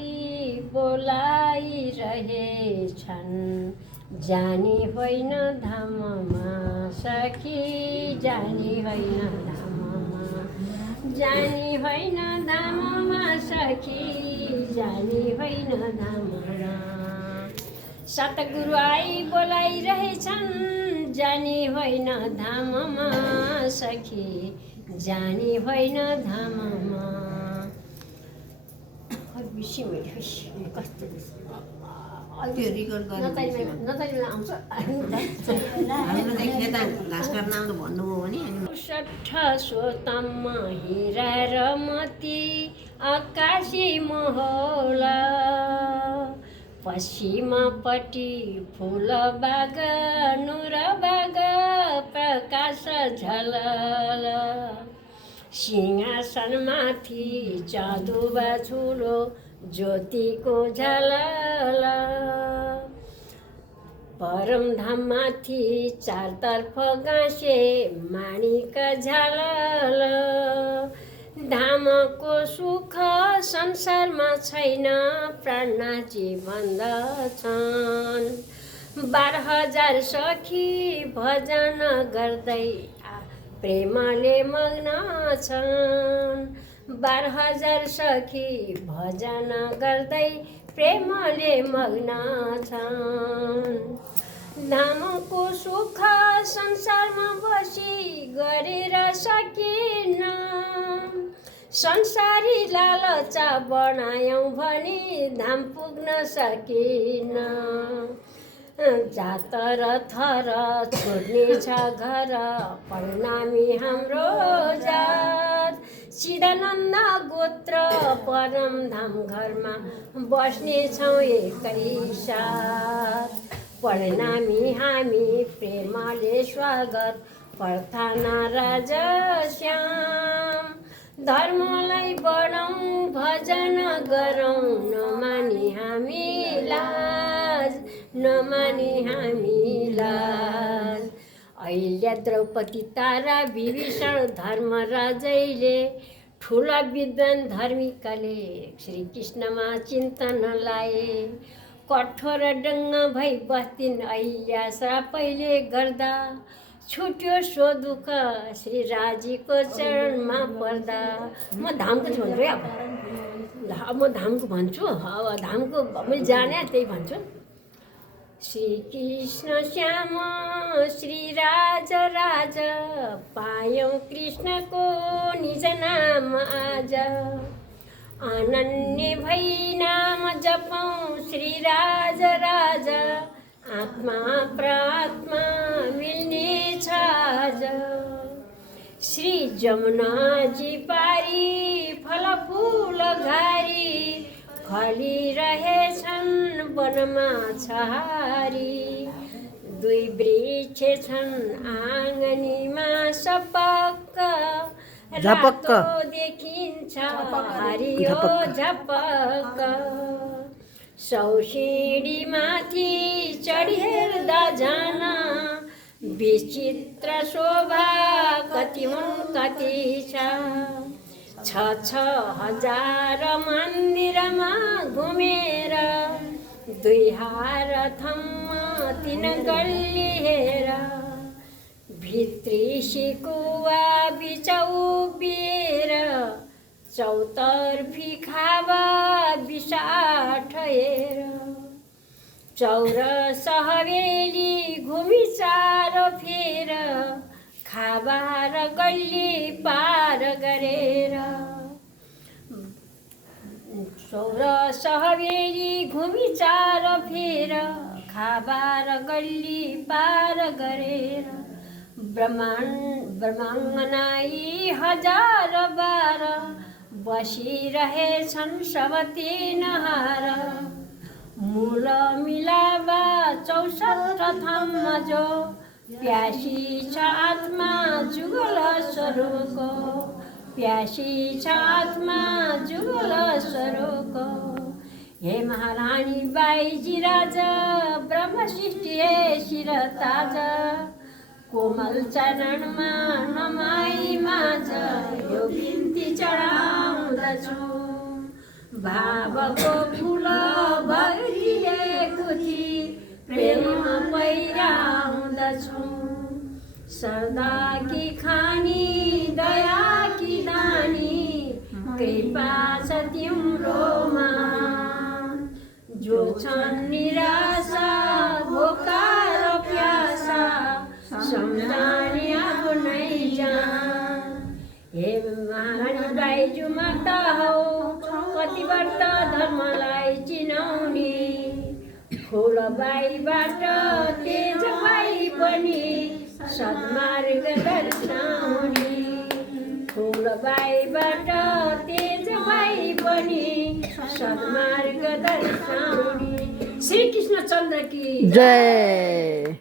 गुरुआई बोलाइरहेछन्, जाने होइन धाममा सखी, जाने होइन धाममा, जाने होइन धाममा सखी, जाने होइन धाममा। सतगुरु आई बोलाइरहेछन्, जाने होइन धाममा सखी, जाने होइन धाममा। कस्तो त्यो रिकर्ड नचाहिँदैन आउँछ। हाम्रो चाहिँ खेता घाँस काट्न आउँदा भन्नुभयो भने ६४ स्वतममा हिरा र मोती आकाशी मोहला, पश्चिमपट्टि फुल बाग नुर बाग प्रकाश झलल, सिंहासनमाथि चाँदुबा ठुलो ज्योतिको झलल, परमधाममाथि चारतर्फ गाँसे माणिक झलल। धामको सुख संसारमा छैन प्राणनाथजी भन्दछन्, 12,000 सखी भजन गर्दै प्रेमले मग्न छन्, 12,000 सखी भजन गर्दै प्रेमले मग्न छन्। धामको सुख संसारमा बसी गरेर सकिन्न, संसारी लालचा बनायौँ भने धाम पुग्न सकिन्न। जात र थर छोड्ने छ घर, परिणामी हाम्रो जात, चिदानन्द गोत्र परम धाम घरमा बस्ने छौँ एकै साथ। परिणामी हामी प्रेमले स्वागत प्रार्थना राजश्याम, धर्मलाई बढाउँ भजन गरौँ, नमानी हामी लाज, नमानी हामी लाज। अहिल्या द्रौपदी तारा विभीषण धर्मराजैले ठुला विद्वान धार्मिकले श्रीकृष्णमा चिन्तन लाए, कठोर डङ्ग भई बस्थिन् अहिल्या श्रापैले गर्दा, छुट्यो सो दुःख श्री राजीको चरणमा पर्दा। म धामको चाहिँ भन्छु है, अब म धामको भन्छु, अब धामको मैले जाने त्यही भन्छु। श्री कृष्ण श्याम श्री राज राज, पायौँ कृष्णको निज नाम आज, अनन्य भई नाम जपौँ श्री राज राज, आत्मा प्रात्मा मिल्ने छ आज। श्री जमुनाजी पारी फलफुल घारी, फलिरहेछन् वनमा छहारी, 2 वृक्ष छन् आँगनीमा सपक्क, रातो देखिन्छ हरियो झपक्क। 100 सिँढीमाथि चढी हेर्दा झन विचित्र शोभा कति हुन् कति छ, 6,000 मन्दिरमा घुमेर 2 हारथममा 3 गल्ली हेर, भित्री सिकुवा बिचौ उभिएर चौतर्फी खावा बिसाठ हेर, चौरस हवेली घुमी चारो फेर, खाबा र गल्ली पार गरेर। चौरस हवेली घुमी चारो फेर, खाबा र गल्ली पार गरेर। ब्रह्माङ्गनाई 1012 बसिरहेछन् सब 3 हार, मूल मिलावा 64 थम्म जो, प्यासी छ आत्मा जुगल स्वरूपको, प्यासी छ आत्मा जुगल स्वरूपको। हे महारानी बाईजी राजा, ब्रह्म सृष्टि हे शिर ताज, कोमल चरणमा नमाई माझ यो बिन्ती चढाउँदछु। भावको फुल भरिएको थिए प्रेममा पहिराउँदछु सदा कि खानी दया कि दानी कृपा छ तिम्रोमा जो छन् निराशा भोका र प्यासा सम्झाने आफ्नै जान हे महारानी बाइजू माता हो कति व्रत धर्मलाई चिनाउने फुल बाईबाट तेज बाई पनि सद्मार्ग दर्शाउने फुल बाईबाट तेज बाई पनि सद्मार्ग दर्शाउने श्री कृष्ण चन्द्र की जय।